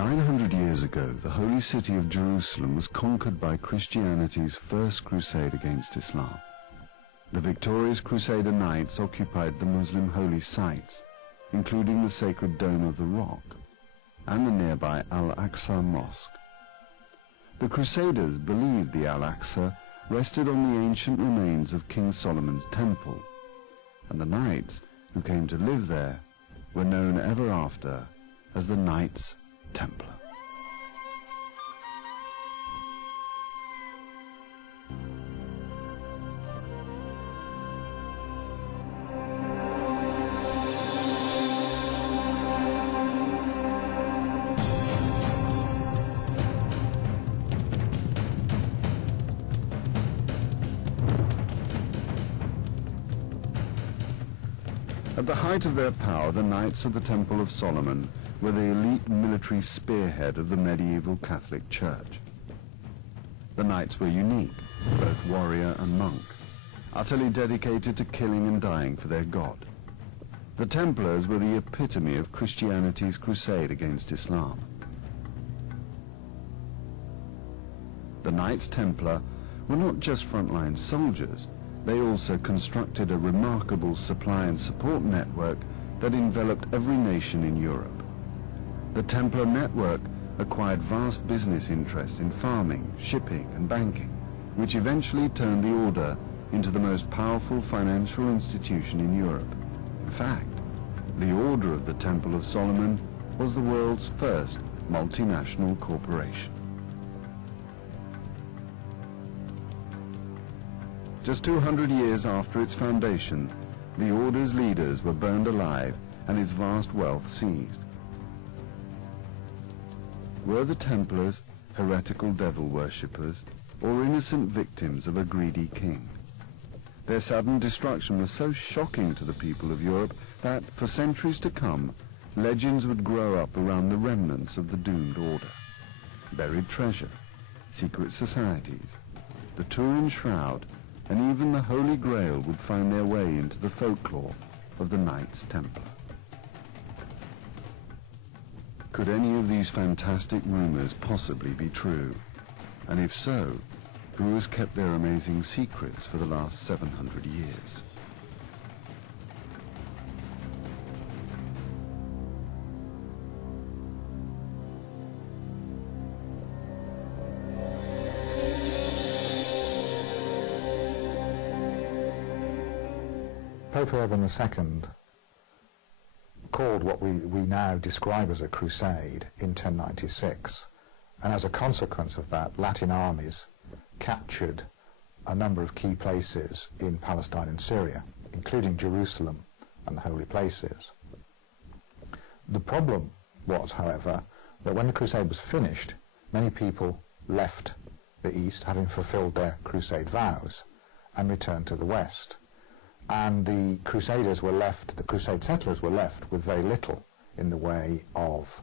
900 years ago, the holy city of Jerusalem was conquered by Christianity's first crusade against Islam. The victorious Crusader knights occupied the Muslim holy sites, including the sacred Dome of the Rock and the nearby Al-Aqsa Mosque. The Crusaders believed the Al-Aqsa rested on the ancient remains of King Solomon's temple, and the knights who came to live there were known ever after as the Knights Templar. At the height of their power, the Knights of the Temple of Solomon were the elite military spearhead of the medieval Catholic Church. The knights were unique, both warrior and monk, utterly dedicated to killing and dying for their god. The Templars were the epitome of Christianity's crusade against Islam. The Knights Templar were not just frontline soldiers, they also constructed a remarkable supply and support network that enveloped every nation in Europe. The Templar network acquired vast business interests in farming, shipping, and banking, which eventually turned the order into the most powerful financial institution in Europe. In fact, the Order of the Temple of Solomon was the world's first multinational corporation. Just 200 years after its foundation, the Order's leaders were burned alive and its vast wealth seized. Were the Templars heretical devil worshippers or innocent victims of a greedy king? Their sudden destruction was so shocking to the people of Europe that, for centuries to come, legends would grow up around the remnants of the doomed order. Buried treasure, secret societies, the Turin Shroud, and even the Holy Grail would find their way into the folklore of the Knights Templar. Could any of these fantastic rumors possibly be true? And if so, who has kept their amazing secrets for the last 700 years? Pope Urban II called what we now describe as a crusade in 1096, and as a consequence of that, Latin armies captured a number of key places in Palestine and Syria, including Jerusalem and the holy places. The problem was, however, that when the crusade was finished, many people left the east, having fulfilled their crusade vows, and returned to the west. And the Crusaders were left, the Crusade settlers were left with very little in the way of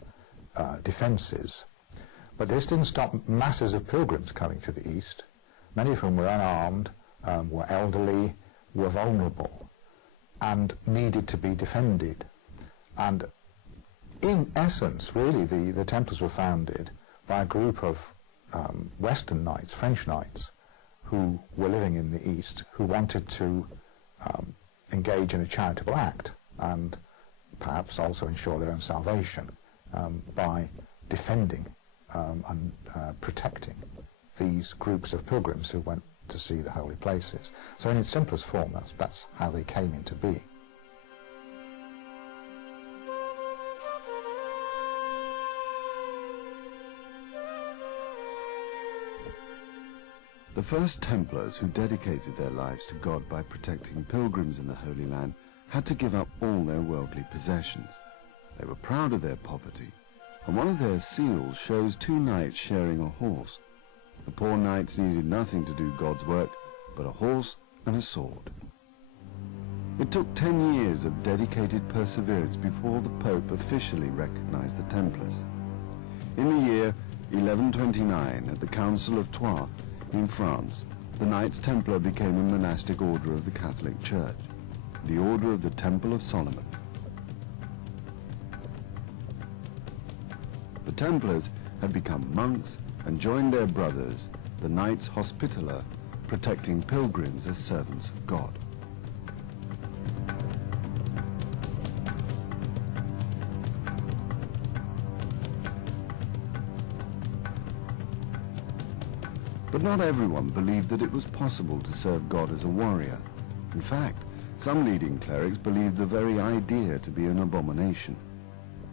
defences. But this didn't stop masses of pilgrims coming to the east, many of whom were unarmed, were elderly, were vulnerable, and needed to be defended. And in essence, really, the Templars were founded by a group of Western knights, French knights, who were living in the east, who wanted to engage in a charitable act and perhaps also ensure their own salvation by defending and protecting these groups of pilgrims who went to see the holy places. So in its simplest form, that's how they came into being. The first Templars who dedicated their lives to God by protecting pilgrims in the Holy Land had to give up all their worldly possessions. They were proud of their poverty, and one of their seals shows two knights sharing a horse. The poor knights needed nothing to do God's work but a horse and a sword. It took 10 years of dedicated perseverance before the Pope officially recognized the Templars. In the year 1129, at the Council of Troyes in France, the Knights Templar became a monastic order of the Catholic Church, the Order of the Temple of Solomon. The Templars had become monks and joined their brothers, the Knights Hospitaller, protecting pilgrims as servants of God. But not everyone believed that it was possible to serve God as a warrior. In fact, some leading clerics believed the very idea to be an abomination.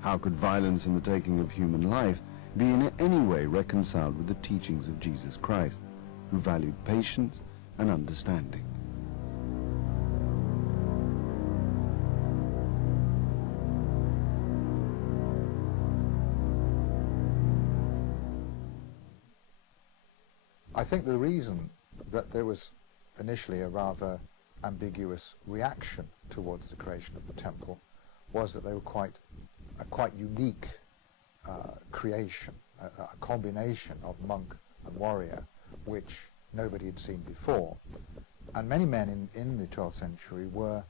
How could violence and the taking of human life be in any way reconciled with the teachings of Jesus Christ, who valued patience and understanding? I think the reason that there was initially a rather ambiguous reaction towards the creation of the temple was that they were a quite unique creation, a combination of monk and warrior, which nobody had seen before. And many men in the 12th century were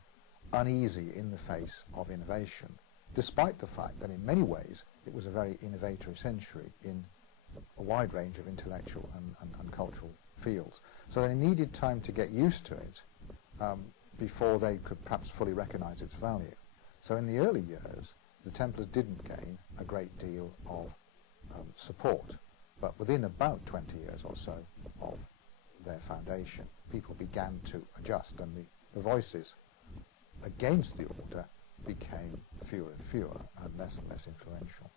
uneasy in the face of innovation, despite the fact that in many ways it was a very innovatory century in a wide range of intellectual and cultural fields. So they needed time to get used to it before they could perhaps fully recognize its value. So in the early years, the Templars didn't gain a great deal of support, but within about 20 years or so of their foundation, people began to adjust, and the voices against the order became fewer and fewer and less influential.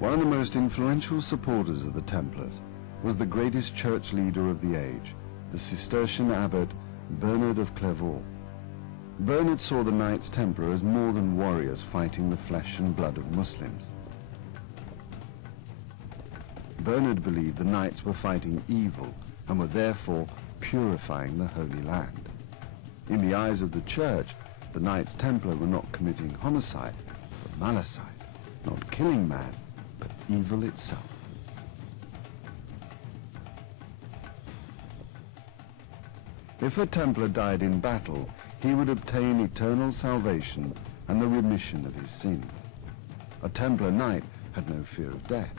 One of the most influential supporters of the Templars was the greatest church leader of the age, the Cistercian abbot Bernard of Clairvaux. Bernard saw the Knights Templar as more than warriors fighting the flesh and blood of Muslims. Bernard believed the Knights were fighting evil and were therefore purifying the Holy Land. In the eyes of the Church, the Knights Templar were not committing homicide, but malicide, not killing man, but evil itself. If a Templar died in battle, he would obtain eternal salvation and the remission of his sins. A Templar knight had no fear of death.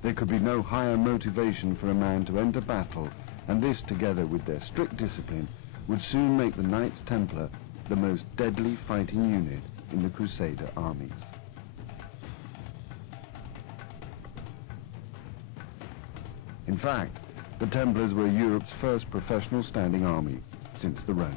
There could be no higher motivation for a man to enter battle, and this, together with their strict discipline, would soon make the Knights Templar the most deadly fighting unit in the Crusader armies. In fact, the Templars were Europe's first professional standing army since the Romans.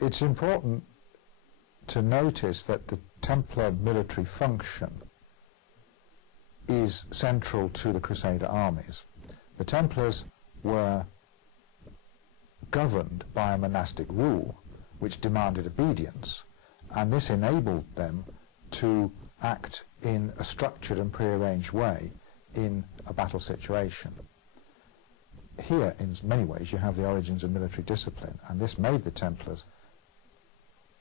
It's important to notice that the Templar military function is central to the Crusader armies. The Templars were governed by a monastic rule which demanded obedience, and this enabled them to act in a structured and prearranged way in a battle situation. Here, in many ways, you have the origins of military discipline, and this made the Templars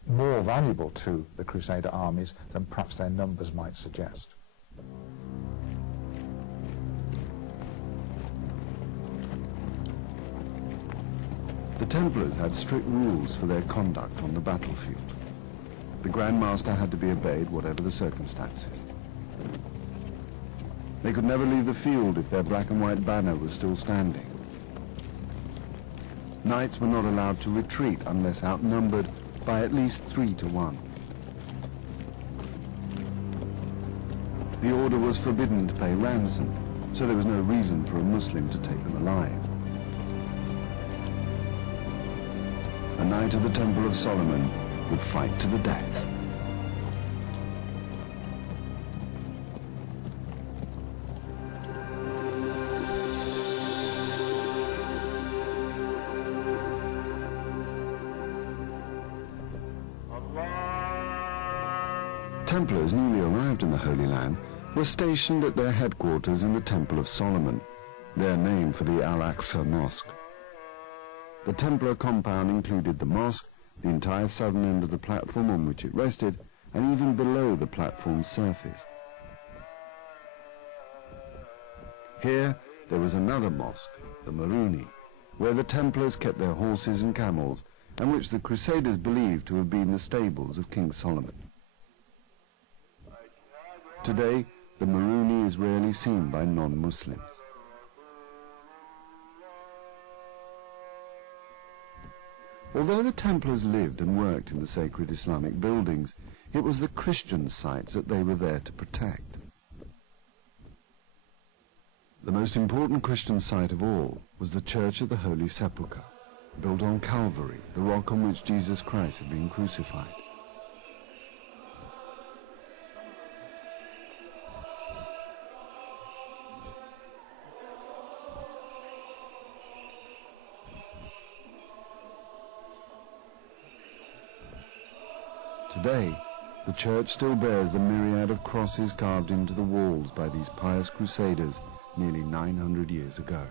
more valuable to the Crusader armies than perhaps their numbers might suggest. The Templars had strict rules for their conduct on the battlefield. The Grand Master had to be obeyed whatever the circumstances. They could never leave the field if their black and white banner was still standing. Knights were not allowed to retreat unless outnumbered by at least 3 to 1. The order was forbidden to pay ransom, so there was no reason for a Muslim to take them alive. A knight of the Temple of Solomon would fight to the death. Templars newly arrived in the Holy Land were stationed at their headquarters in the Temple of Solomon, their name for the Al-Aqsa Mosque. The Templar compound included the mosque, the entire southern end of the platform on which it rested, and even below the platform's surface. Here, there was another mosque, the Maruni, where the Templars kept their horses and camels, and which the Crusaders believed to have been the stables of King Solomon. Today, the Maruni is rarely seen by non-Muslims. Although the Templars lived and worked in the sacred Islamic buildings, it was the Christian sites that they were there to protect. The most important Christian site of all was the Church of the Holy Sepulchre, built on Calvary, the rock on which Jesus Christ had been crucified. Today, the church still bears the myriad of crosses carved into the walls by these pious crusaders nearly 900 years ago.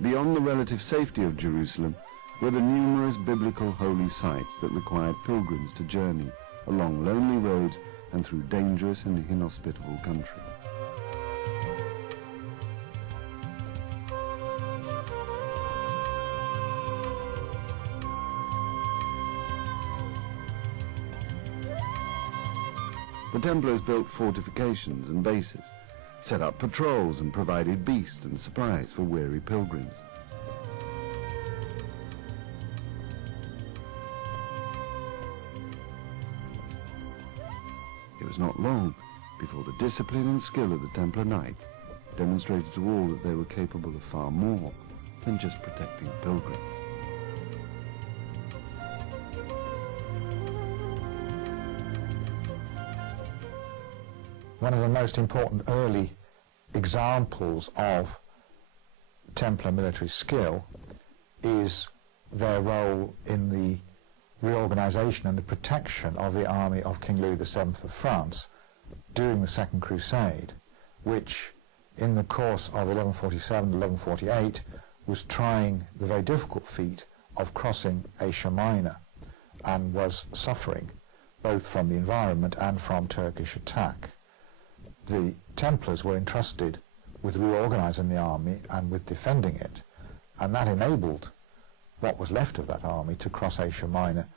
Beyond the relative safety of Jerusalem were the numerous biblical holy sites that required pilgrims to journey along lonely roads and through dangerous and inhospitable country. The Templars built fortifications and bases, set up patrols and provided beasts and supplies for weary pilgrims. It was not long before the discipline and skill of the Templar Knights demonstrated to all that they were capable of far more than just protecting pilgrims. One of the most important early examples of Templar military skill is their role in the reorganisation and the protection of the army of King Louis VII of France during the Second Crusade, which in the course of 1147 to 1148 was trying the very difficult feat of crossing Asia Minor and was suffering both from the environment and from Turkish attack. The Templars were entrusted with reorganising the army and with defending it, and that enabled what was left of that army to cross Asia Minor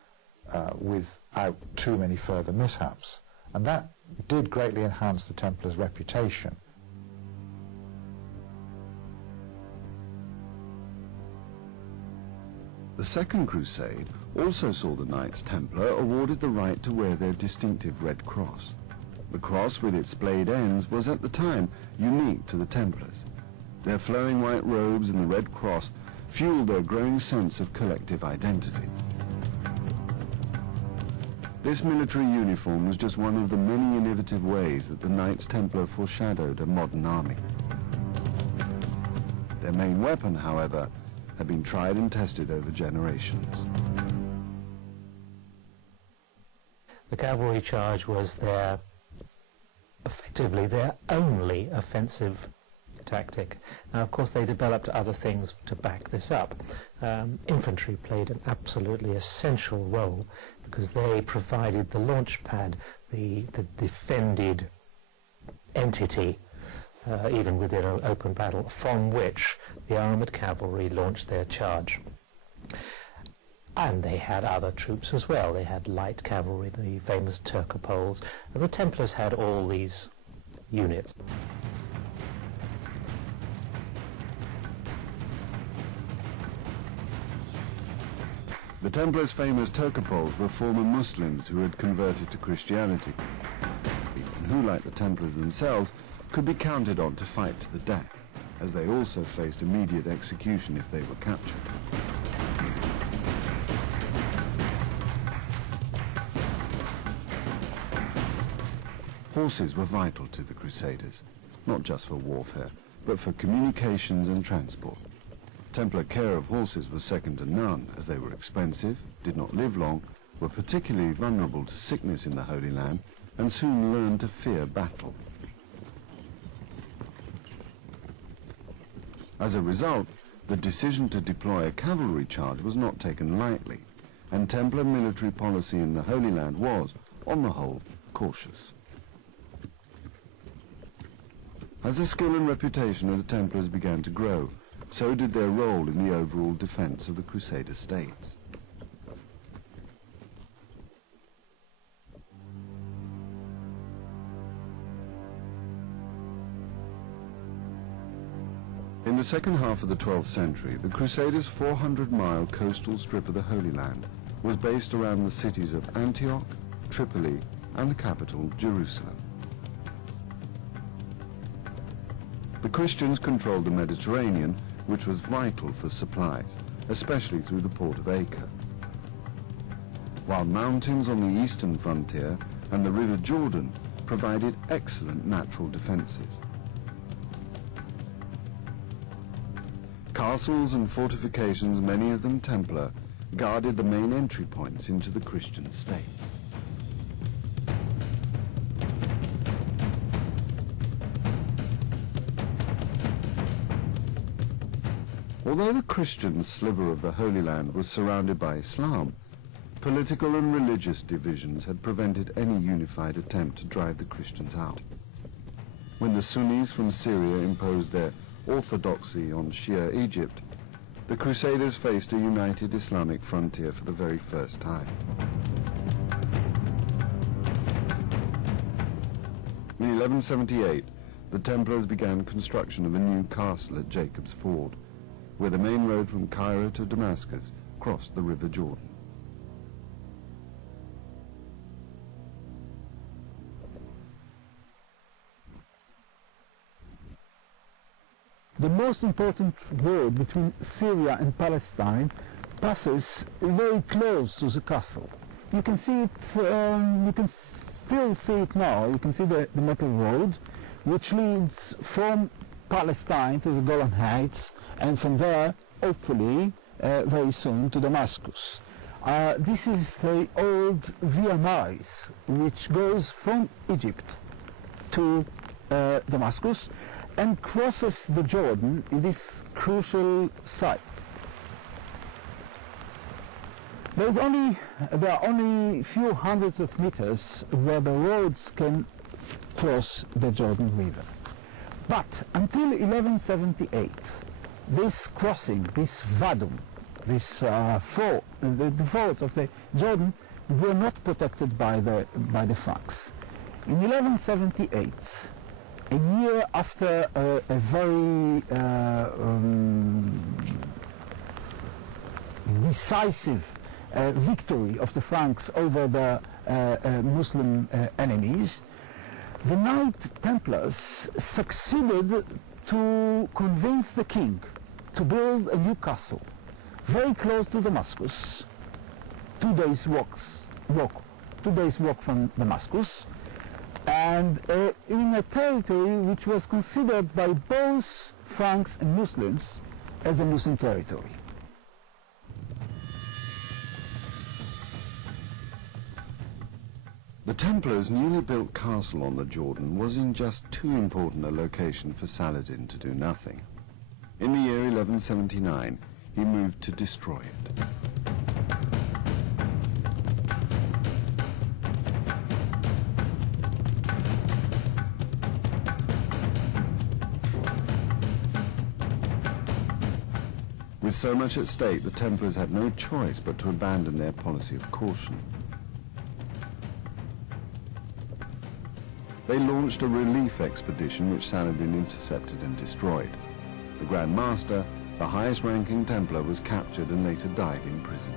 without too many further mishaps. And that did greatly enhance the Templars' reputation. The Second Crusade also saw the Knights Templar awarded the right to wear their distinctive red cross. The cross with its splayed ends was at the time unique to the Templars. Their flowing white robes and the red cross fueled their growing sense of collective identity. This military uniform was just one of the many innovative ways that the Knights Templar foreshadowed a modern army. Their main weapon, however, had been tried and tested over generations. The cavalry charge was effectively their only offensive tactic. Now, of course, they developed other things to back this up. Infantry played an absolutely essential role because they provided the launch pad, the defended entity, even within an open battle, from which the armoured cavalry launched their charge. And they had other troops as well. They had light cavalry, the famous Turcopoles, and the Templars had all these units. The Templars' famous Turcopoles were former Muslims who had converted to Christianity, and who, like the Templars themselves, could be counted on to fight to the death, as they also faced immediate execution if they were captured. Horses were vital to the Crusaders, not just for warfare, but for communications and transport. Templar care of horses was second to none, as they were expensive, did not live long, were particularly vulnerable to sickness in the Holy Land, and soon learned to fear battle. As a result, the decision to deploy a cavalry charge was not taken lightly, and Templar military policy in the Holy Land was, on the whole, cautious. As the skill and reputation of the Templars began to grow, so did their role in the overall defense of the Crusader states. In the second half of the 12th century, the Crusaders' 400-mile coastal strip of the Holy Land was based around the cities of Antioch, Tripoli, and the capital, Jerusalem. The Christians controlled the Mediterranean, which was vital for supplies, especially through the port of Acre, while mountains on the eastern frontier and the River Jordan provided excellent natural defenses. Castles and fortifications, many of them Templar, guarded the main entry points into the Christian states. Although the Christian sliver of the Holy Land was surrounded by Islam, political and religious divisions had prevented any unified attempt to drive the Christians out. When the Sunnis from Syria imposed their orthodoxy on Shia Egypt, the Crusaders faced a united Islamic frontier for the very first time. In 1178, the Templars began construction of a new castle at Jacob's Ford, where the main road from Cairo to Damascus crossed the River Jordan. The most important road between Syria and Palestine passes very close to the castle. You can see it, you can still see it now. You can see the metal road, which leads from Palestine to the Golan Heights, and from there, hopefully, very soon to Damascus. This is the old Via Maris, which goes from Egypt to Damascus, and crosses the Jordan in this crucial site. There are only a few hundreds of meters where the roads can cross the Jordan River. But until 1178, this crossing, this vadum, the fords of the Jordan were not protected by the Franks. In 1178, a year after a very decisive victory of the Franks over the Muslim enemies, the Knights Templars succeeded to convince the king to build a new castle very close to Damascus, 2 days walk from Damascus, and in a territory which was considered by both Franks and Muslims as a Muslim territory. The Templars' newly built castle on the Jordan was in just too important a location for Saladin to do nothing. In the year 1179, he moved to destroy it. With so much at stake, the Templars had no choice but to abandon their policy of caution. They launched a relief expedition which Saladin intercepted and destroyed. The Grand Master, the highest-ranking Templar, was captured and later died in prison.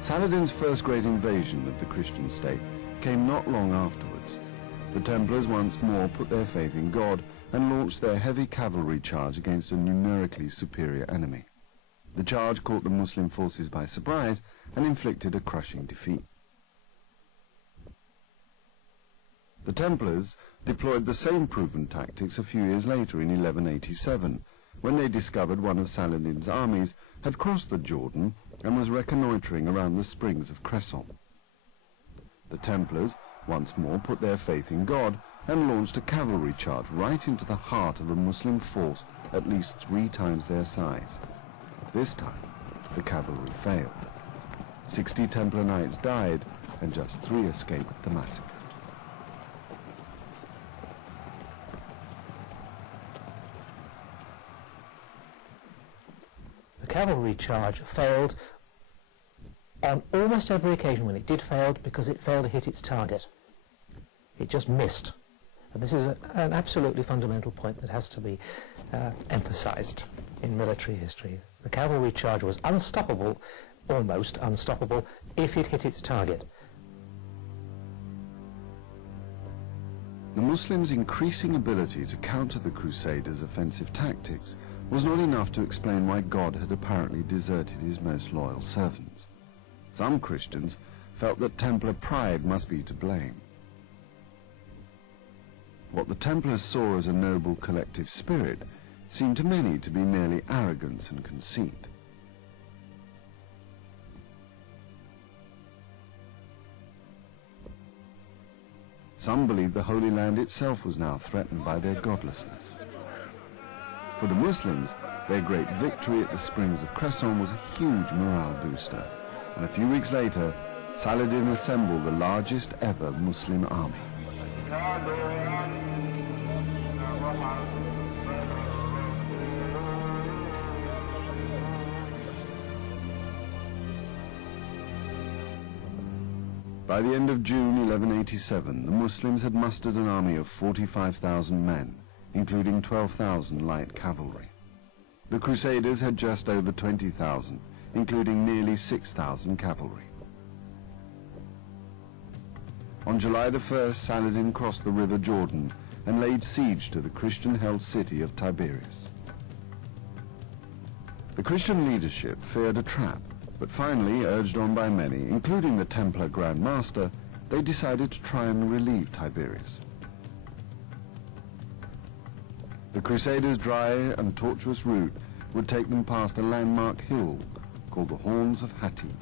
Saladin's first great invasion of the Christian state came not long afterwards. The Templars once more put their faith in God and launched their heavy cavalry charge against a numerically superior enemy. The charge caught the Muslim forces by surprise and inflicted a crushing defeat. The Templars deployed the same proven tactics a few years later in 1187, when they discovered one of Saladin's armies had crossed the Jordan and was reconnoitring around the springs of Cresson. The Templars once more put their faith in God and launched a cavalry charge right into the heart of a Muslim force at least 3 times their size. This time, the cavalry failed. 60 Templar knights died, and just 3 escaped the massacre. The cavalry charge failed on almost every occasion. When it did fail, because it failed to hit its target. It just missed. And this is an absolutely fundamental point that has to be emphasized in military history. The cavalry charge was unstoppable, almost unstoppable, if it hit its target. The Muslims' increasing ability to counter the Crusaders' offensive tactics was not enough to explain why God had apparently deserted his most loyal servants. Some Christians felt that Templar pride must be to blame. What the Templars saw as a noble collective spirit seemed to many to be merely arrogance and conceit. Some believed the Holy Land itself was now threatened by their godlessness. For the Muslims, their great victory at the springs of Cresson was a huge morale booster, and a few weeks later, Saladin assembled the largest ever Muslim army. By the end of June 1187, the Muslims had mustered an army of 45,000 men, including 12,000 light cavalry. The Crusaders had just over 20,000, including nearly 6,000 cavalry. On July the 1st, Saladin crossed the river Jordan and laid siege to the Christian-held city of Tiberias. The Christian leadership feared a trap, but finally, urged on by many, including the Templar Grand Master, they decided to try and relieve Tiberias. The Crusaders' dry and tortuous route would take them past a landmark hill called the Horns of Hattin.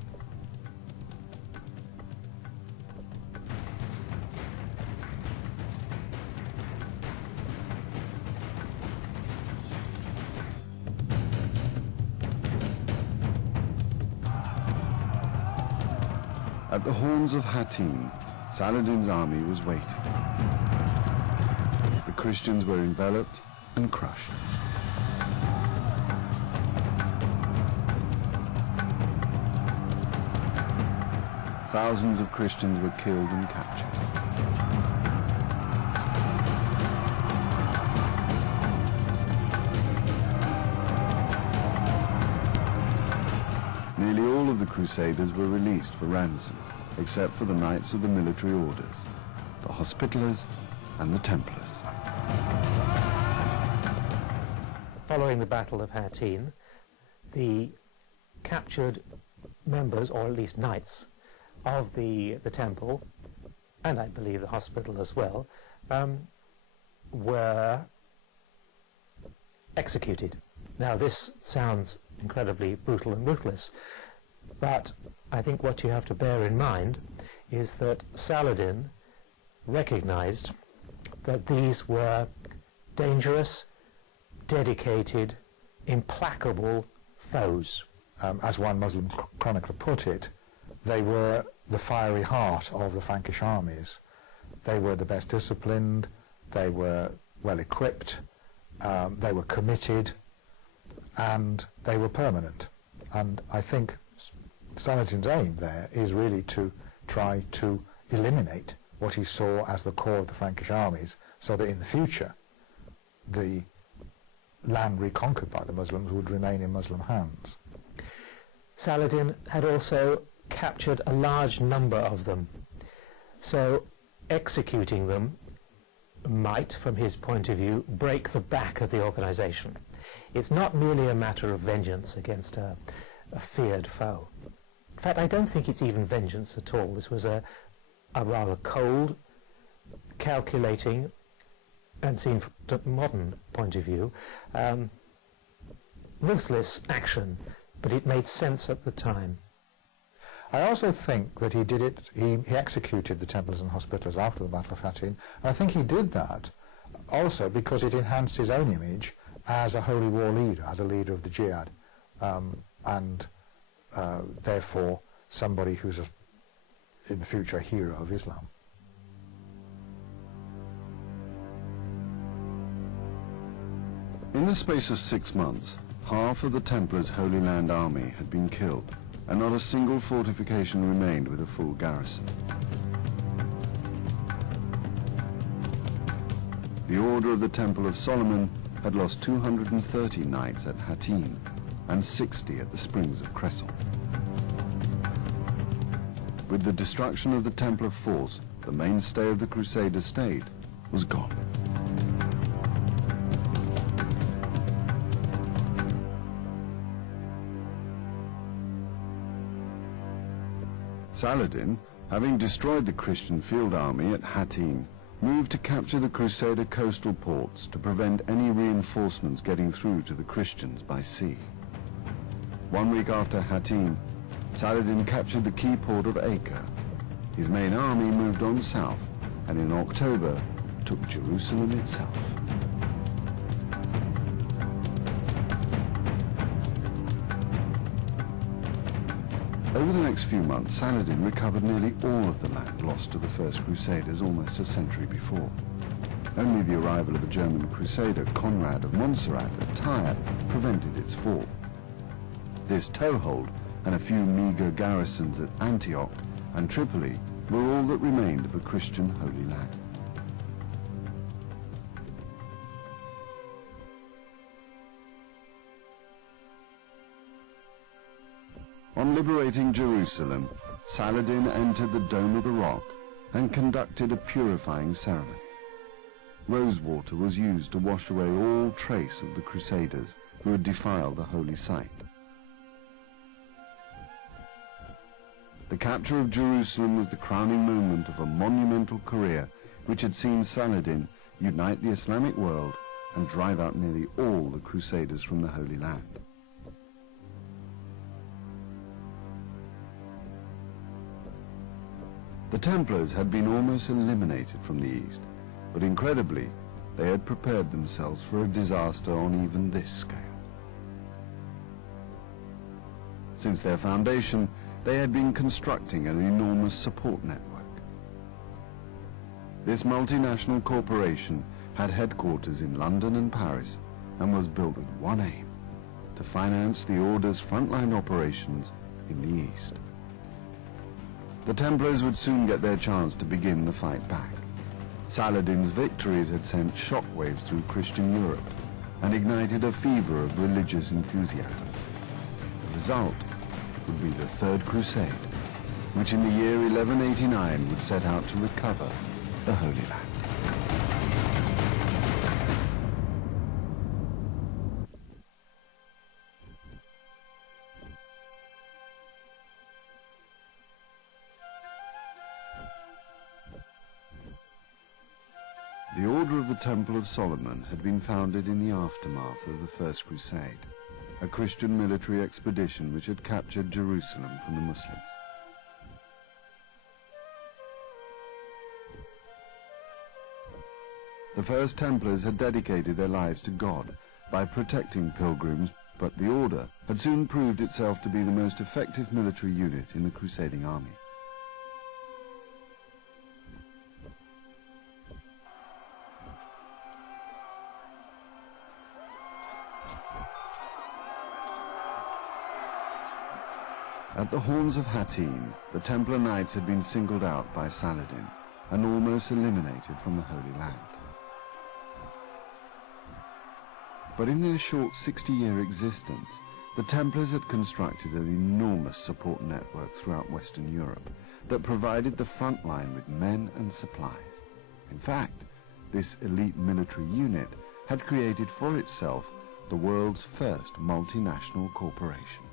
At the Horns of Hattin, Saladin's army was waiting. The Christians were enveloped and crushed. Thousands of Christians were killed and captured. Nearly all of the Crusaders were released for ransom, except for the Knights of the Military Orders, the Hospitallers and the Templars. Following the Battle of Hattin, the captured members, or at least knights, of the temple, and I believe the hospital as well, were executed. Now this sounds incredibly brutal and ruthless, but I think what you have to bear in mind is that Saladin recognized that these were dangerous, dedicated, implacable foes. As one Muslim chronicler put it, they were the fiery heart of the Frankish armies. They were the best disciplined, they were well equipped, they were committed, and they were permanent. And I think Saladin's aim there is really to try to eliminate what he saw as the core of the Frankish armies, so that in the future the land reconquered by the Muslims would remain in Muslim hands. Saladin had also captured a large number of them, so executing them might, from his point of view, break the back of the organization. It's not merely a matter of vengeance against a feared foe. In fact, I don't think it's even vengeance at all. This was a rather cold, calculating, and seen from a modern point of view, ruthless action, but it made sense at the time. I also think that he did it, he executed the Templars and Hospitallers after the Battle of Hattin, and I think he did that also because it enhanced his own image as a holy war leader, as a leader of the jihad, and therefore somebody who's in the future a hero of Islam. In the space of 6 months, half of the Templars' Holy Land army had been killed, and not a single fortification remained with a full garrison. The Order of the Temple of Solomon had lost 230 knights at Hattin and 60 at the Springs of Cressel. With the destruction of the Templar force, the mainstay of the Crusader state was gone. Saladin, having destroyed the Christian field army at Hattin, moved to capture the Crusader coastal ports to prevent any reinforcements getting through to the Christians by sea. 1 week after Hattin, Saladin captured the key port of Acre. His main army moved on south, and in October took Jerusalem itself. Over the next few months, Saladin recovered nearly all of the land lost to the First Crusaders almost a century before. Only the arrival of a German crusader, Conrad of Montserrat, at Tyre, prevented its fall. This toehold and a few meagre garrisons at Antioch and Tripoli were all that remained of a Christian Holy Land. On liberating Jerusalem, Saladin entered the Dome of the Rock and conducted a purifying ceremony. Rosewater was used to wash away all trace of the Crusaders who had defiled the holy site. The capture of Jerusalem was the crowning moment of a monumental career which had seen Saladin unite the Islamic world and drive out nearly all the Crusaders from the Holy Land. The Templars had been almost eliminated from the East, but incredibly, they had prepared themselves for a disaster on even this scale. Since their foundation, they had been constructing an enormous support network. This multinational corporation had headquarters in London and Paris and was built with one aim: to finance the Order's frontline operations in the East. The Templars would soon get their chance to begin the fight back. Saladin's victories had sent shockwaves through Christian Europe and ignited a fever of religious enthusiasm. The result would be the Third Crusade, which in the year 1189 would set out to recover the Holy Land. The Order of the Temple of Solomon had been founded in the aftermath of the First Crusade, a Christian military expedition which had captured Jerusalem from the Muslims. The first Templars had dedicated their lives to God by protecting pilgrims, but the Order had soon proved itself to be the most effective military unit in the crusading army. At the Horns of Hattin, the Templar Knights had been singled out by Saladin and almost eliminated from the Holy Land. But in their short 60-year existence, the Templars had constructed an enormous support network throughout Western Europe that provided the front line with men and supplies. In fact, this elite military unit had created for itself the world's first multinational corporation.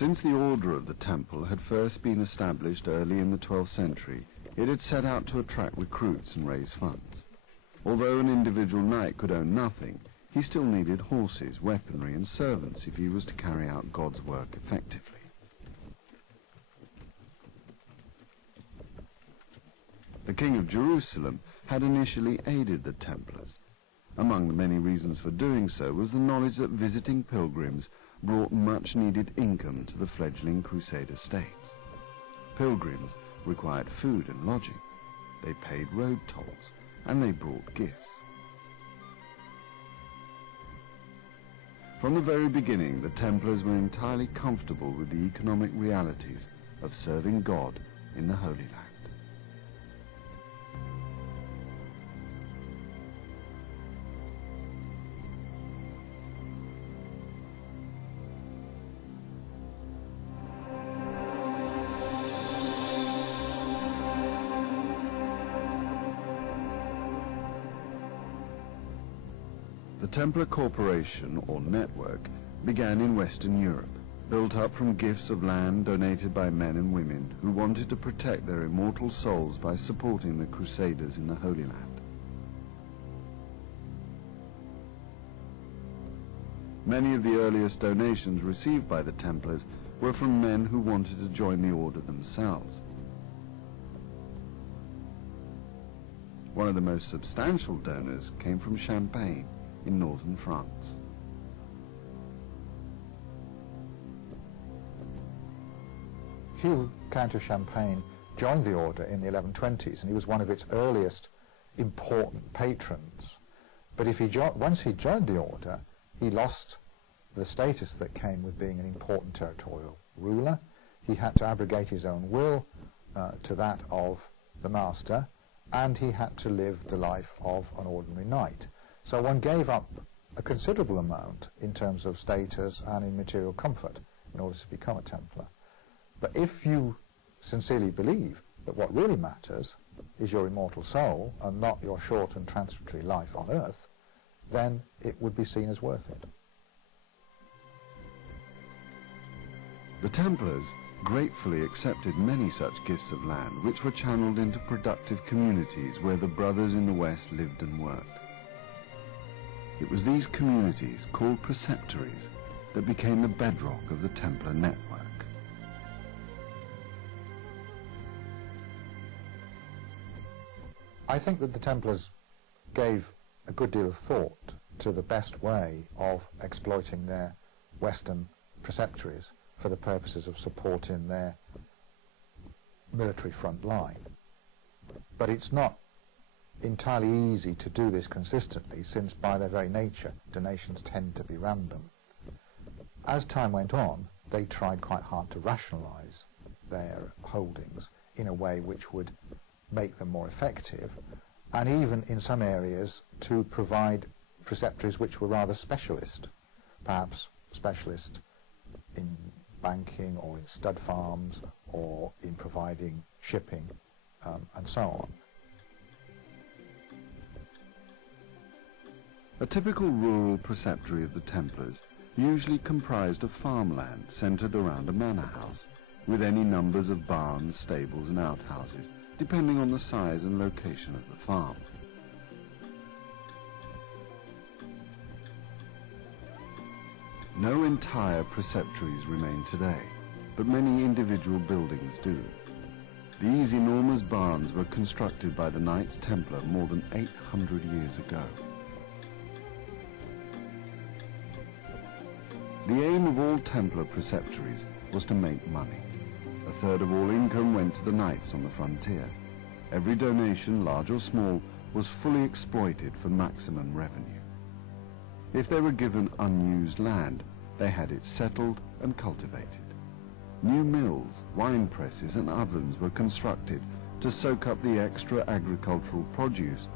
Since the Order of the Temple had first been established early in the 12th century, it had set out to attract recruits and raise funds. Although an individual knight could own nothing, he still needed horses, weaponry and servants if he was to carry out God's work effectively. The King of Jerusalem had initially aided the Templars. Among the many reasons for doing so was the knowledge that visiting pilgrims brought much-needed income to the fledgling Crusader states. Pilgrims required food and lodging, they paid road tolls, and they brought gifts. From the very beginning, the Templars were entirely comfortable with the economic realities of serving God in the Holy Land. The Templar Corporation, or network, began in Western Europe, built up from gifts of land donated by men and women who wanted to protect their immortal souls by supporting the Crusaders in the Holy Land. Many of the earliest donations received by the Templars were from men who wanted to join the order themselves. One of the most substantial donors came from Champagne, in northern France. Hugh, Count of Champagne, joined the order in the 1120s, and he was one of its earliest important patrons. But once he joined the order, he lost the status that came with being an important territorial ruler. He had to abrogate his own will to that of the master, and he had to live the life of an ordinary knight. So one gave up a considerable amount in terms of status and in material comfort in order to become a Templar. But if you sincerely believe that what really matters is your immortal soul and not your short and transitory life on earth, then it would be seen as worth it. The Templars gratefully accepted many such gifts of land which were channeled into productive communities where the brothers in the West lived and worked. It was these communities, called preceptories, that became the bedrock of the Templar network. I think that the Templars gave a good deal of thought to the best way of exploiting their Western preceptories for the purposes of supporting their military front line. But it's not entirely easy to do this consistently, since by their very nature donations tend to be random. As time went on, they tried quite hard to rationalize their holdings in a way which would make them more effective, and even in some areas to provide preceptories which were rather specialist, perhaps specialist in banking or in stud farms or in providing shipping and so on. A typical rural preceptory of the Templars usually comprised of farmland centered around a manor house, with any numbers of barns, stables and outhouses, depending on the size and location of the farm. No entire preceptories remain today, but many individual buildings do. These enormous barns were constructed by the Knights Templar more than 800 years ago. The aim of all Templar preceptories was to make money. A third of all income went to the knights on the frontier. Every donation, large or small, was fully exploited for maximum revenue. If they were given unused land, they had it settled and cultivated. New mills, wine presses and ovens were constructed to soak up the extra agricultural produce,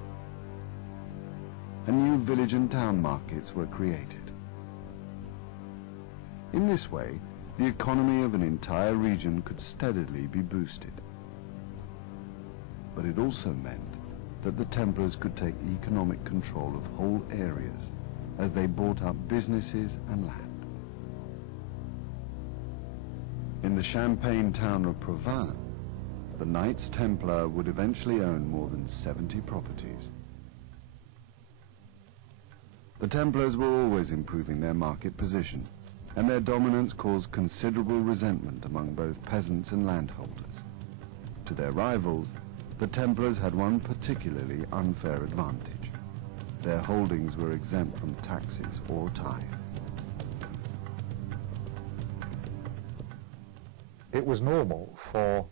and new village and town markets were created. In this way, the economy of an entire region could steadily be boosted. But it also meant that the Templars could take economic control of whole areas as they bought up businesses and land. In the Champagne town of Provins, the Knights Templar would eventually own more than 70 properties. The Templars were always improving their market position, and their dominance caused considerable resentment among both peasants and landholders. To their rivals, the Templars had one particularly unfair advantage. Their holdings were exempt from taxes or tithes. It was normal for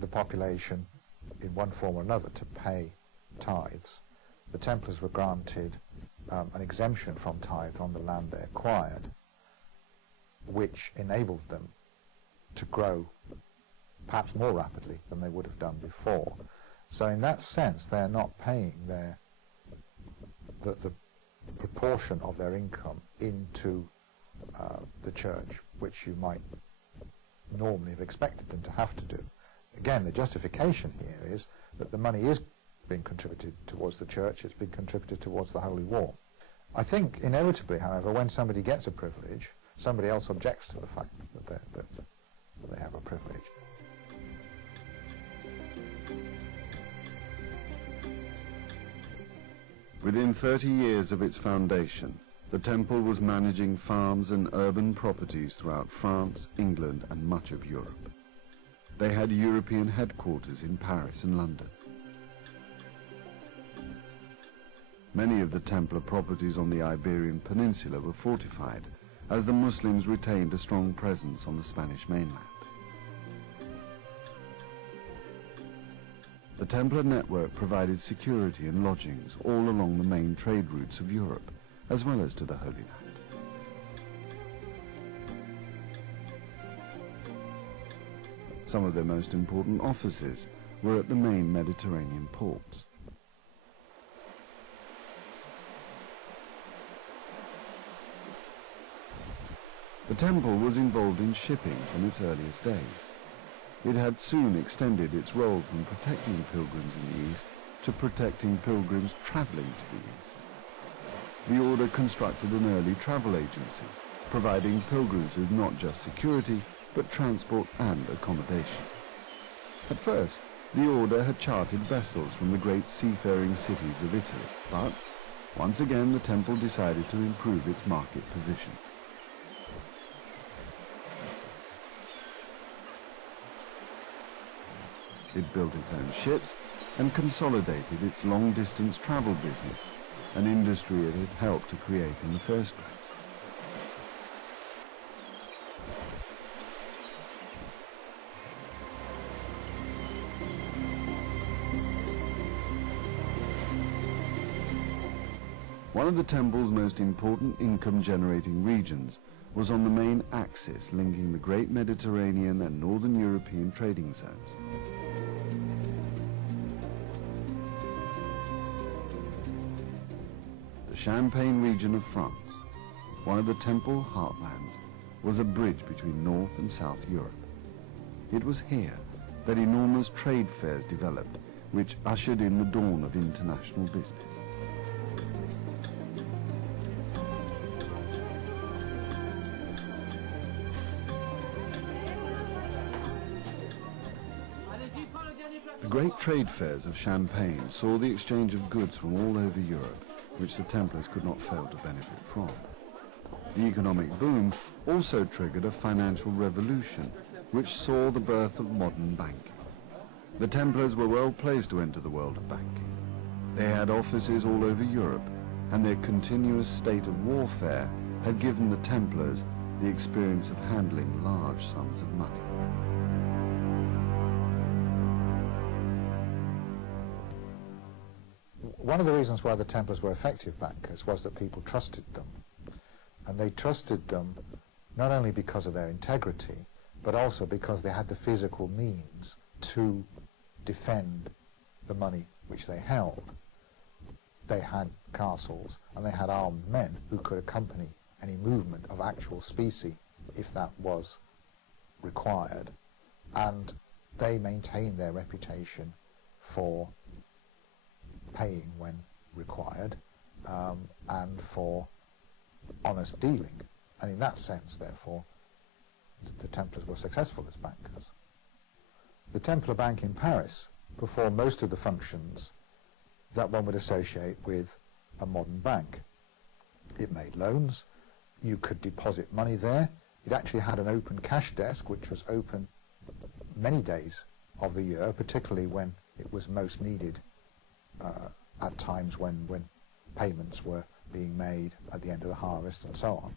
the population, in one form or another, to pay tithes. The Templars were granted an exemption from tithe on the land they acquired, which enabled them to grow perhaps more rapidly than they would have done before. So in that sense, they're not paying the proportion of their income into the church, which you might normally have expected them to have to do. Again, the justification here is that the money is being contributed towards the church, it's being contributed towards the Holy War. I think inevitably, however, when somebody gets a privilege, somebody else objects to the fact that they have a privilege. Within 30 years of its foundation, the temple was managing farms and urban properties throughout France, England, and much of Europe. They had European headquarters in Paris and London. Many of the Templar properties on the Iberian Peninsula were fortified, as the Muslims retained a strong presence on the Spanish mainland. The Templar network provided security and lodgings all along the main trade routes of Europe, as well as to the Holy Land. Some of their most important offices were at the main Mediterranean ports. The temple was involved in shipping from its earliest days. It had soon extended its role from protecting pilgrims in the East to protecting pilgrims travelling to the East. The order constructed an early travel agency, providing pilgrims with not just security, but transport and accommodation. At first, the order had chartered vessels from the great seafaring cities of Italy, but once again the temple decided to improve its market position. It built its own ships and consolidated its long-distance travel business, an industry it had helped to create in the first place. One of the temple's most important income-generating regions was on the main axis linking the great Mediterranean and Northern European trading zones. The Champagne region of France, one of the temple heartlands, was a bridge between North and South Europe. It was here that enormous trade fairs developed, which ushered in the dawn of international business. The great trade fairs of Champagne saw the exchange of goods from all over Europe, which the Templars could not fail to benefit from. The economic boom also triggered a financial revolution, which saw the birth of modern banking. The Templars were well placed to enter the world of banking. They had offices all over Europe, and their continuous state of warfare had given the Templars the experience of handling large sums of money. One of the reasons why the Templars were effective bankers was that people trusted them. And they trusted them not only because of their integrity, but also because they had the physical means to defend the money which they held. They had castles, and they had armed men who could accompany any movement of actual specie if that was required. And they maintained their reputation for paying when required, and for honest dealing. And in that sense, therefore, the Templars were successful as bankers. The Templar Bank in Paris performed most of the functions that one would associate with a modern bank. It made loans, you could deposit money there, it actually had an open cash desk which was open many days of the year, particularly when it was most needed at times when payments were being made at the end of the harvest and so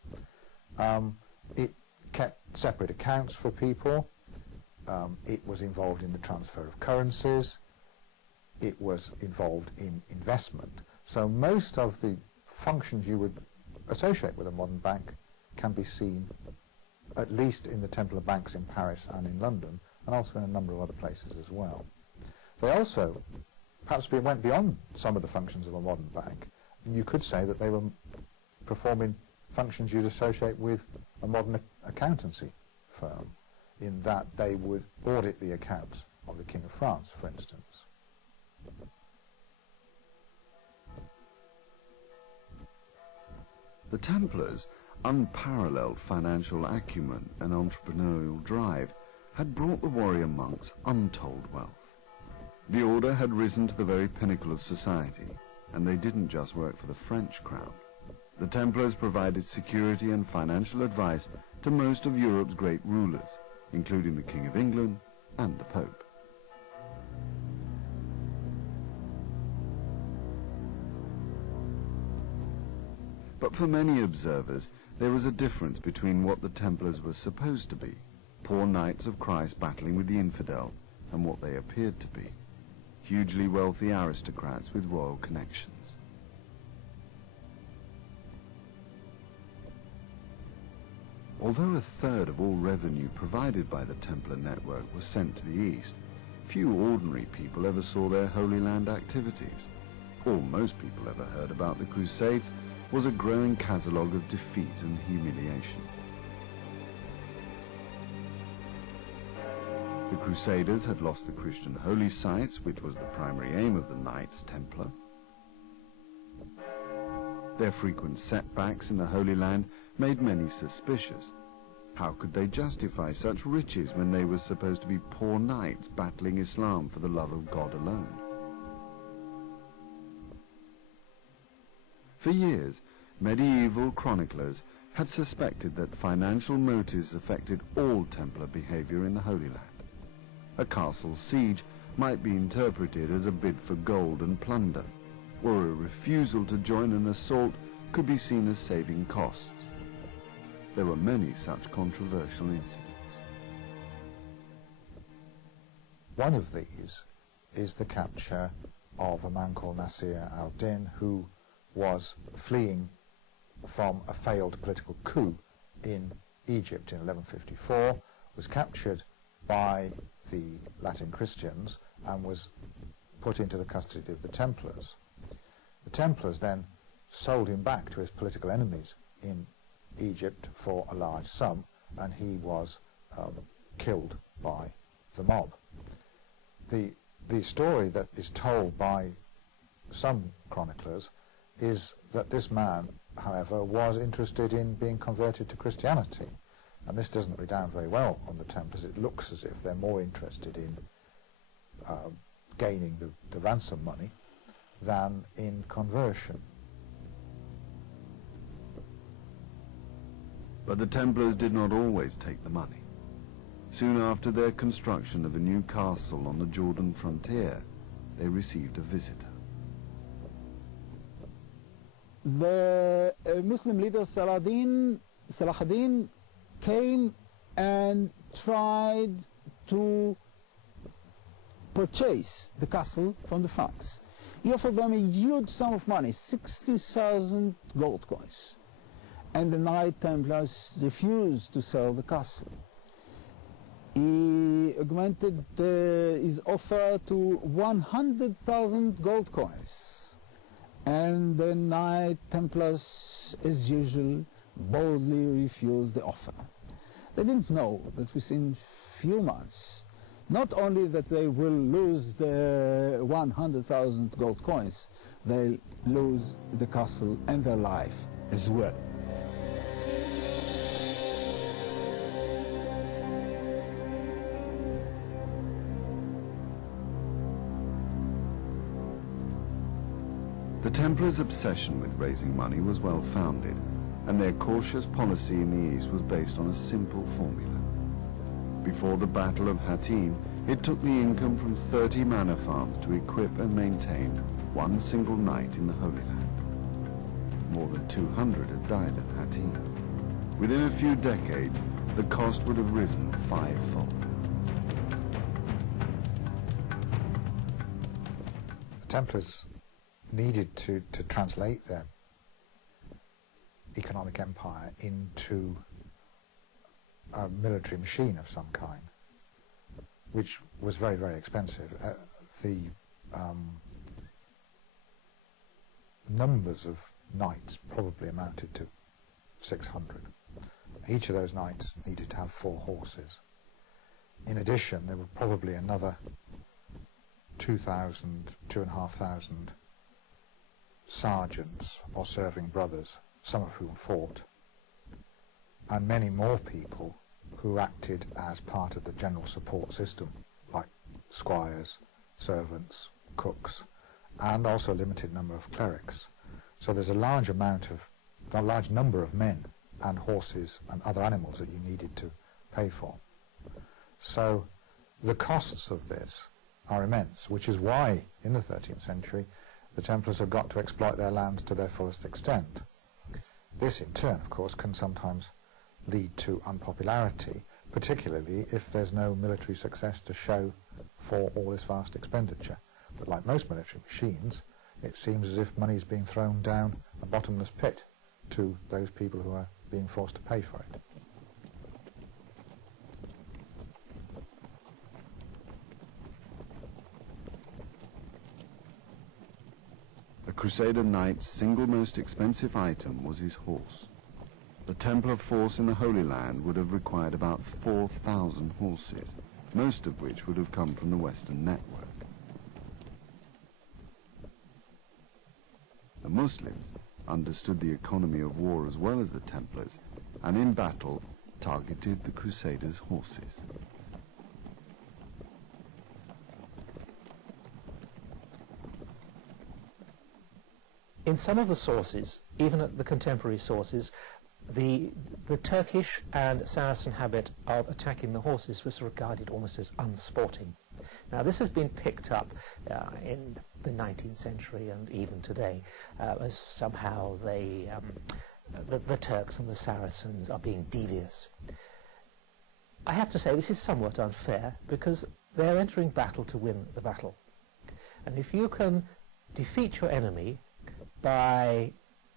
on. It kept separate accounts for people, it was involved in the transfer of currencies, it was involved in investment. So most of the functions you would associate with a modern bank can be seen at least in the Templar banks in Paris and in London, and also in a number of other places as well. They also perhaps went beyond some of the functions of a modern bank. You could say that they were performing functions you'd associate with a modern accountancy firm, in that they would audit the accounts of the King of France, for instance. The Templars' unparalleled financial acumen and entrepreneurial drive had brought the warrior monks untold wealth. The order had risen to the very pinnacle of society, and they didn't just work for the French crown. The Templars provided security and financial advice to most of Europe's great rulers, including the King of England and the Pope. But for many observers, there was a difference between what the Templars were supposed to be, poor knights of Christ battling with the infidel, and what they appeared to be, hugely wealthy aristocrats with royal connections. Although a third of all revenue provided by the Templar network was sent to the east, few ordinary people ever saw their Holy Land activities. All most people ever heard about the Crusades was a growing catalogue of defeat and humiliation. The Crusaders had lost the Christian holy sites, which was the primary aim of the Knights Templar. Their frequent setbacks in the Holy Land made many suspicious. How could they justify such riches when they were supposed to be poor knights battling Islam for the love of God alone? For years, medieval chroniclers had suspected that financial motives affected all Templar behavior in the Holy Land. A castle siege might be interpreted as a bid for gold and plunder, or a refusal to join an assault could be seen as saving costs. There were many such controversial incidents. One of these is the capture of a man called Nasir al-Din, who was fleeing from a failed political coup in Egypt in 1154, was captured by the Latin Christians and was put into the custody of the Templars. The Templars then sold him back to his political enemies in Egypt for a large sum, and he was killed by the mob. The story that is told by some chroniclers is that this man, however, was interested in being converted to Christianity, and this doesn't redound very well on the Templars. It looks as if they're more interested in gaining the ransom money than in conversion. But the Templars did not always take the money. Soon after their construction of a new castle on the Jordan frontier, they received a visitor. The Muslim leader Salahuddin came and tried to purchase the castle from the Franks. He offered them a huge sum of money, 60,000 gold coins. And the Knight Templars refused to sell the castle. He augmented his offer to 100,000 gold coins. And the Knight Templars, as usual, boldly refused the offer. They didn't know that within few months, not only that they will lose the 100,000 gold coins, they'll lose the castle and their life as well. The Templars' obsession with raising money was well founded, and their cautious policy in the East was based on a simple formula. Before the Battle of Hattin, it took the income from 30 manor farms to equip and maintain one single knight in the Holy Land. More than 200 had died at Hattin. Within a few decades, the cost would have risen fivefold. The Templars needed to translate their economic empire into a military machine of some kind, which was very, very expensive. The numbers of knights probably amounted to 600. Each of those knights needed to have 4 horses. In addition, there were probably another 2,500 sergeants or serving brothers, some of whom fought, and many more people who acted as part of the general support system, like squires, servants, cooks, and also a limited number of clerics. So there's a large number of men and horses and other animals that you needed to pay for. So the costs of this are immense, which is why in the 13th century the Templars have got to exploit their lands to their fullest extent. This in turn, of course, can sometimes lead to unpopularity, particularly if there's no military success to show for all this vast expenditure. But like most military machines, it seems as if money is being thrown down a bottomless pit to those people who are being forced to pay for it. A Crusader knight's single most expensive item was his horse. The Templar force in the Holy Land would have required about 4,000 horses, most of which would have come from the Western network. The Muslims understood the economy of war as well as the Templars, and in battle targeted the Crusaders' horses. In some of the sources, even at the contemporary sources, the Turkish and Saracen habit of attacking the horses was regarded almost as unsporting. Now this has been picked up in the 19th century and even today as somehow the Turks and the Saracens are being devious. I have to say this is somewhat unfair because they're entering battle to win the battle. And if you can defeat your enemy by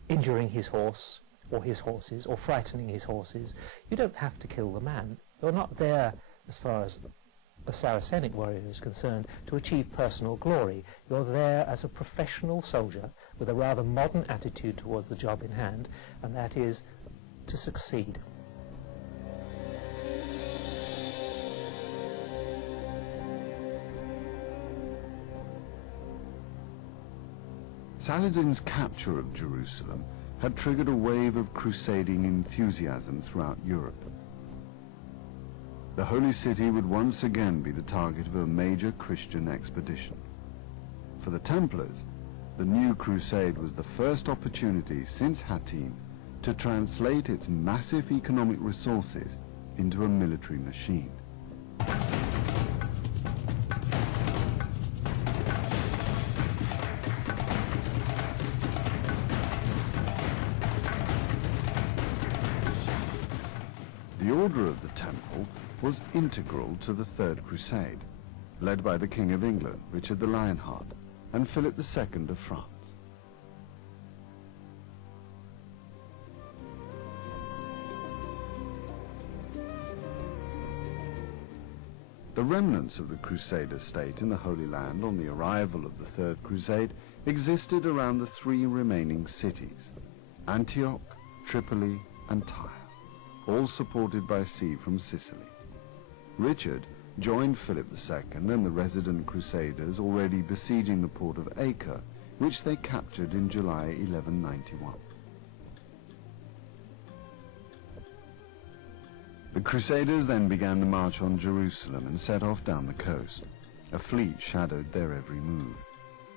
injuring his horse or his horses or frightening his horses, you don't have to kill the man. You're not there, as far as a Saracenic warrior is concerned, to achieve personal glory. You're there as a professional soldier with a rather modern attitude towards the job in hand, and that is to succeed. Saladin's capture of Jerusalem had triggered a wave of crusading enthusiasm throughout Europe. The Holy City would once again be the target of a major Christian expedition. For the Templars, the new crusade was the first opportunity since Hattin to translate its massive economic resources into a military machine. The Order of the Temple was integral to the Third Crusade, led by the King of England, Richard the Lionheart, and Philip II of France. The remnants of the Crusader state in the Holy Land on the arrival of the Third Crusade existed around the 3 remaining cities, Antioch, Tripoli, and Tyre, all supported by sea from Sicily. Richard joined Philip II and the resident Crusaders already besieging the port of Acre, which they captured in July 1191. The Crusaders then began the march on Jerusalem and set off down the coast. A fleet shadowed their every move.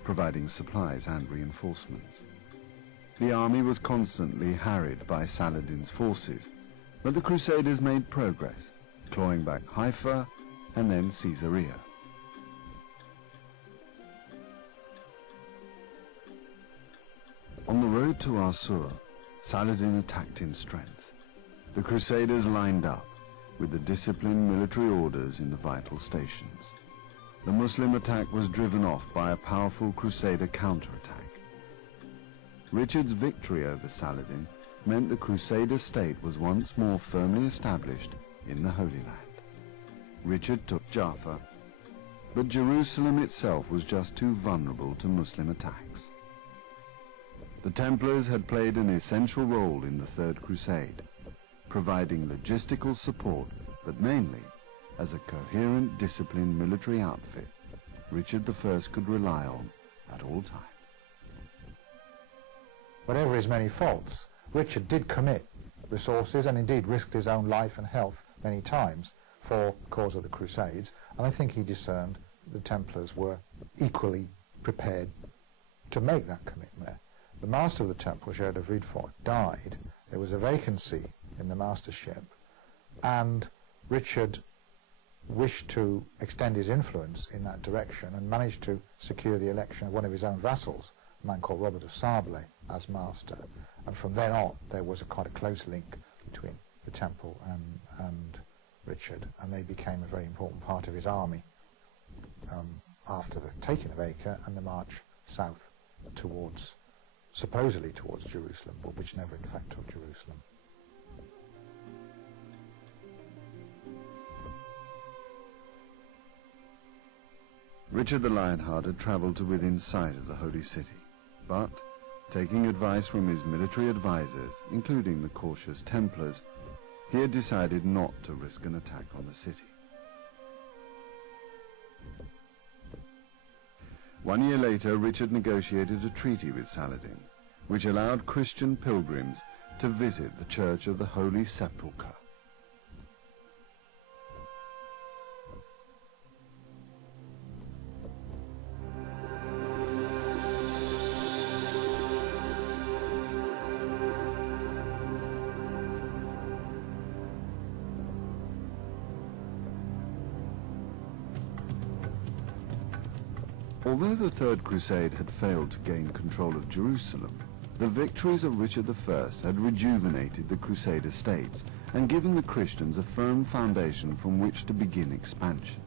providing supplies and reinforcements. The army was constantly harried by Saladin's forces, but the Crusaders made progress, clawing back Haifa and then Caesarea. On the road to Assur, Saladin attacked in strength. The Crusaders lined up, with the disciplined military orders in the vital stations. The Muslim attack was driven off by a powerful Crusader counterattack. Richard's victory over Saladin meant the Crusader state was once more firmly established in the Holy Land. Richard took Jaffa, but Jerusalem itself was just too vulnerable to Muslim attacks. The Templars had played an essential role in the Third Crusade, providing logistical support, but mainly as a coherent, disciplined military outfit Richard I could rely on at all times. Whatever his many faults, Richard did commit resources and indeed risked his own life and health many times for the cause of the Crusades, and I think he discerned the Templars were equally prepared to make that commitment. The master of the Temple, Gerd of Riedfort, died. There was a vacancy in the mastership, and Richard wished to extend his influence in that direction and managed to secure the election of one of his own vassals, a man called Robert of Sable, as master. And from then on, there was quite a close link between the Temple and Richard, and they became a very important part of his army after the taking of Acre and the march south towards, supposedly towards Jerusalem, but which never in fact took Jerusalem. Richard the Lionheart had travelled to within sight of the Holy City, but, taking advice from his military advisors, including the cautious Templars, he had decided not to risk an attack on the city. 1 year later, Richard negotiated a treaty with Saladin, which allowed Christian pilgrims to visit the Church of the Holy Sepulchre. Although the Third Crusade had failed to gain control of Jerusalem, the victories of Richard I had rejuvenated the Crusader states and given the Christians a firm foundation from which to begin expansion.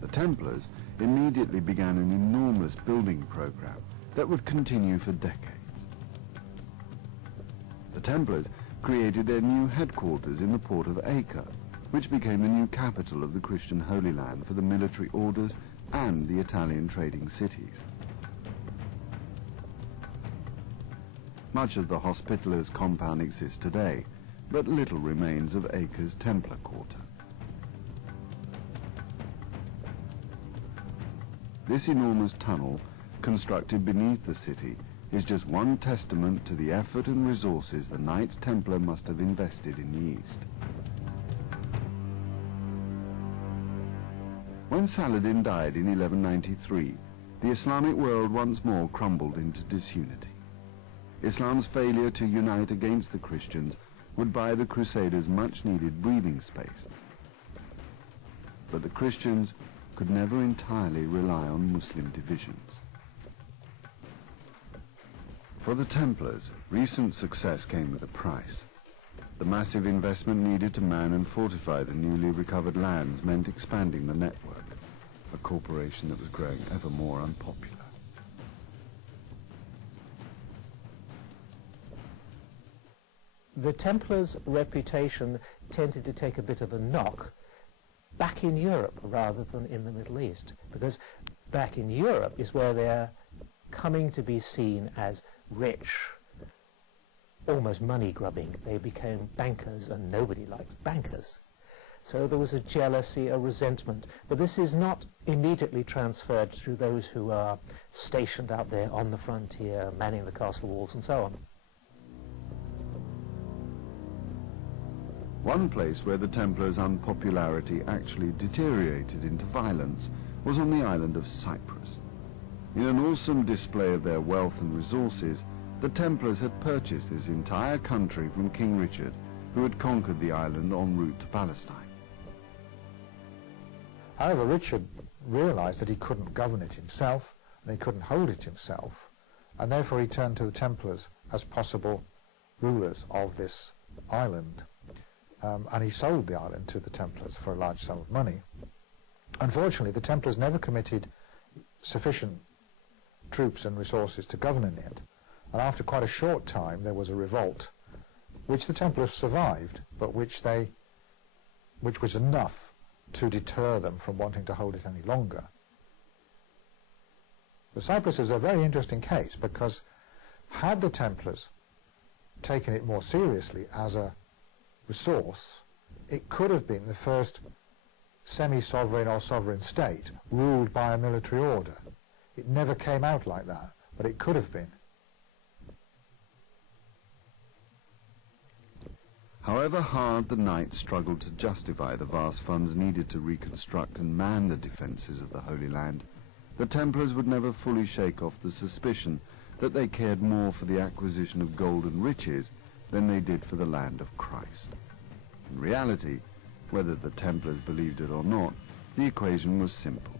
The Templars immediately began an enormous building program that would continue for decades. The Templars created their new headquarters in the port of Acre, which became the new capital of the Christian Holy Land for the military orders and the Italian trading cities. Much of the Hospitallers compound exists today, but little remains of Acre's Templar quarter. This enormous tunnel, constructed beneath the city, is just one testament to the effort and resources the Knights Templar must have invested in the East. When Saladin died in 1193, the Islamic world once more crumbled into disunity. Islam's failure to unite against the Christians would buy the Crusaders much-needed breathing space. But the Christians could never entirely rely on Muslim divisions. For the Templars, recent success came at a price. The massive investment needed to man and fortify the newly recovered lands meant expanding the network, a corporation that was growing ever more unpopular. The Templars' reputation tended to take a bit of a knock back in Europe rather than in the Middle East, because back in Europe is where they're coming to be seen as rich, almost money grubbing. They became bankers, and nobody likes bankers. So there was a jealousy, a resentment, but this is not immediately transferred to those who are stationed out there on the frontier, manning the castle walls and so on. One place where the Templars' unpopularity actually deteriorated into violence was on the island of Cyprus. In an awesome display of their wealth and resources, the Templars had purchased this entire country from King Richard, who had conquered the island en route to Palestine. However, Richard realized that he couldn't govern it himself, and he couldn't hold it himself, and therefore he turned to the Templars as possible rulers of this island. And he sold the island to the Templars for a large sum of money. Unfortunately, the Templars never committed sufficient troops and resources to governing it, and after quite a short time there was a revolt, which the Templars survived, but which was enough to deter them from wanting to hold it any longer. But Cyprus is a very interesting case, because had the Templars taken it more seriously as a resource, it could have been the first semi-sovereign or sovereign state ruled by a military order. It never came out like that, but it could have been. However hard the Knights struggled to justify the vast funds needed to reconstruct and man the defences of the Holy Land, the Templars would never fully shake off the suspicion that they cared more for the acquisition of gold and riches than they did for the land of Christ. In reality, whether the Templars believed it or not, the equation was simple.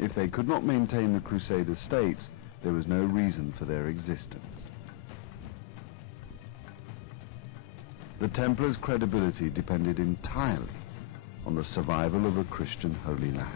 If they could not maintain the Crusader states, there was no reason for their existence. The Templars' credibility depended entirely on the survival of a Christian Holy Land.